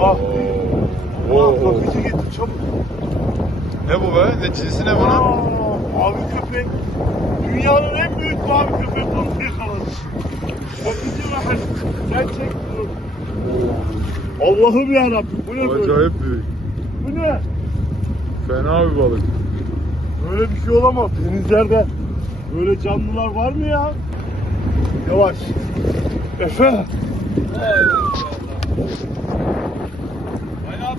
Ah. Oo. Ah, bakıcı getir çabuk. Ne bu be? Ne cinsi ne bunun? Aa, mavi köpek. Dünyanın en büyük mavi köpek balığı yakaladı. Bakıcı rahat. Sen çek bunu. Allah'ım yarabbim. Bu ne böyle? Acayip büyük. Bu ne? Fena bir balık. Böyle bir şey olamaz. Denizlerde böyle canlılar var mı ya? Yavaş. Efe. Bayağı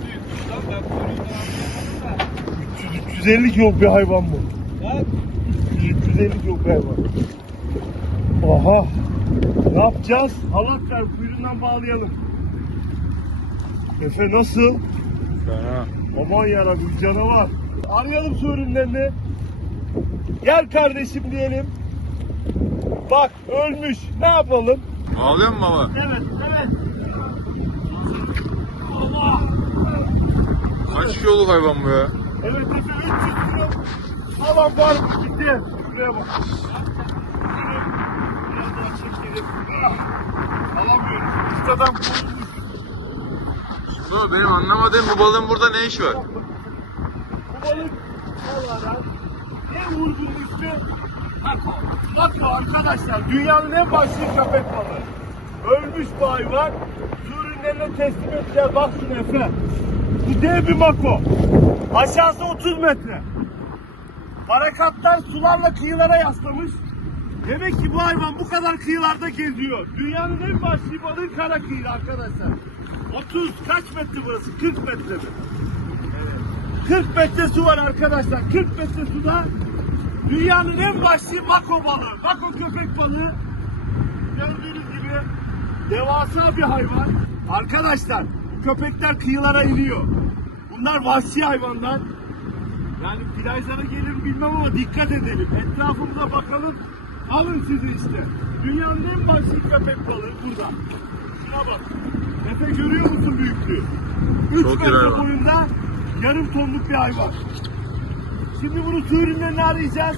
büyükmüş lan ben kuyruğundan anlayamadım da. 300 350 kilo bir hayvan bu. Ha? 350 kilo bir hayvan. Aha. Ne yapacağız? Halat ver kuyruğundan bağlayalım. Efe nasıl? Fena. Aman yarabbim canavar. Arayalım su ürünlerini. Gel kardeşim diyelim. Bak ölmüş. Ne yapalım? Ağlıyor mu baba? Evet, evet. Allah. Kiloluk hayvan bu ya? Evet Efe 300 kilo falan var mı? Gitti. Şuraya bak. Biraz daha çekelim. Alamıyoruz. Ustadan kurulmuş. Bu benim anlamadığım bu balığın burada ne işi var? Bu balık olarak uygun ismi Mako. Mako arkadaşlar dünyanın en başlı köpek balığı. Ölmüş bu hayvan. Su ürünlerine teslim edeceğiz. Bak şuna Efe. Bu dev bir Mako. Aşağısı 30 metre. Barakatlar sularla kıyılara yaslamış. Demek ki bu hayvan bu kadar kıyılarda geziyor. Dünyanın en başlı balığı kara kıyı arkadaşlar. 30 kaç metre burası? 40 metre mi? 40 metre su var arkadaşlar. 40 metre suda dünyanın en başlı mako balığı. Mako köpek balığı. Gördüğünüz gibi devasa bir hayvan. Arkadaşlar köpekler kıyılara iniyor. Bunlar vahşi hayvanlar. Yani plajlara gelir bilmem ama dikkat edelim. Etrafımıza bakalım. Alın sizi işte. Dünyanın en başlı köpek balığı burada. Şuna bak. Efe görüyor musun büyüklüğü? 3 Çok iyi metre boyunda yarım tonluk bir hayvan. Şimdi bunu su ürünlerini arayacağız.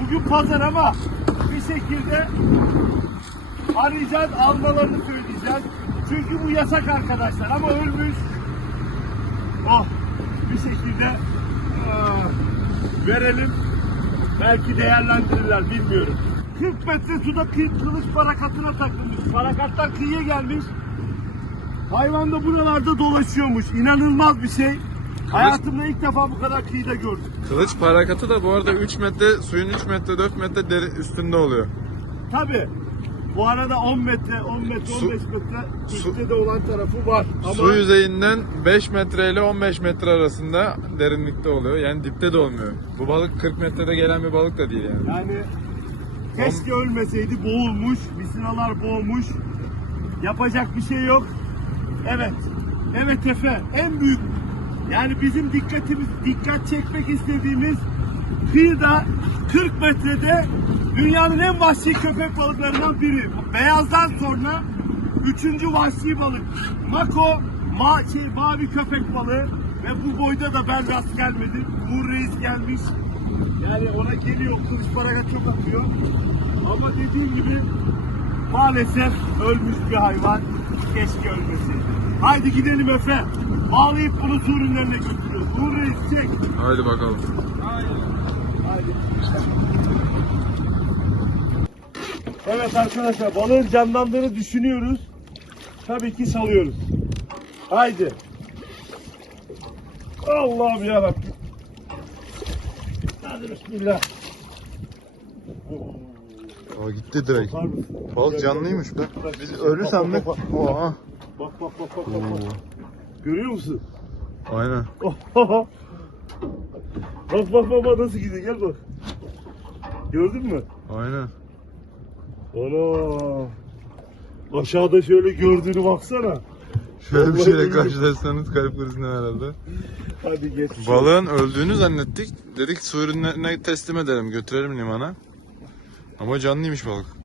Bugün pazar ama bir şekilde arayacağız, almalarını söyleyeceğiz. Çünkü bu yasak arkadaşlar ama ölmüş. Oh, bir şekilde ah, verelim. Belki değerlendirirler bilmiyorum. 40 metre suda kı- kılıç barakatına takılmış. Barakatlar kıyıya gelmiş. Hayvan da buralarda dolaşıyormuş. İnanılmaz bir şey. Hayatımda ilk defa bu kadar kıyıda gördüm. Kılıç parakatı da bu arada 3 metre, suyun 3 metre, 4 metre deri üstünde oluyor. Tabi. Bu arada 10 metre, 10 metre, Su- 15 metre su- üstte de olan tarafı var. Ama Su yüzeyinden 5 metre ile 15 metre arasında derinlikte oluyor. Yani dipte de olmuyor. Bu balık 40 metrede gelen bir balık da değil yani. yani keşke ölmeseydi boğulmuş, misinalar boğmuş. Yapacak bir şey yok. Evet. Evet Efe en büyük yani bizim dikkatimiz dikkat çekmek istediğimiz kıyıda 40 metrede dünyanın en vahşi köpek balıklarından biri. Beyazdan sonra üçüncü vahşi balık. Mako ma şey, mavi köpek balığı ve bu boyda da ben rast gelmedim. Uğur Reis gelmiş. Yani ona geliyor kılıç paraga çok atıyor. Ama dediğim gibi maalesef ölmüş bir hayvan. Keşke ölmeseydi. Haydi gidelim Efe. Bağlayıp bunu su ürünlerine götürüyoruz. Uğur Reis çek. Haydi bakalım. Haydi. Evet arkadaşlar balığın canlandığını düşünüyoruz. Tabii ki salıyoruz. Haydi. Allah'ım yarabbim. Hadi bismillah. Aa, gitti direkt. Balık canlıymış be. Biz Bak, ölü bak, sandık. Oha. Bak bak bak bak bak. bak. Görüyor musun? Aynen. bak bak bak nasıl gidiyor gel bak. Gördün mü? Aynen. Ana. Aşağıda şöyle gördüğünü baksana. Şöyle bir şeyle karşılaşsanız kalp krizinden herhalde. Hadi geç. Balığın öldüğünü zannettik. Dedik su ürünlerine teslim edelim, götürelim limana. Ama canlıymış balık.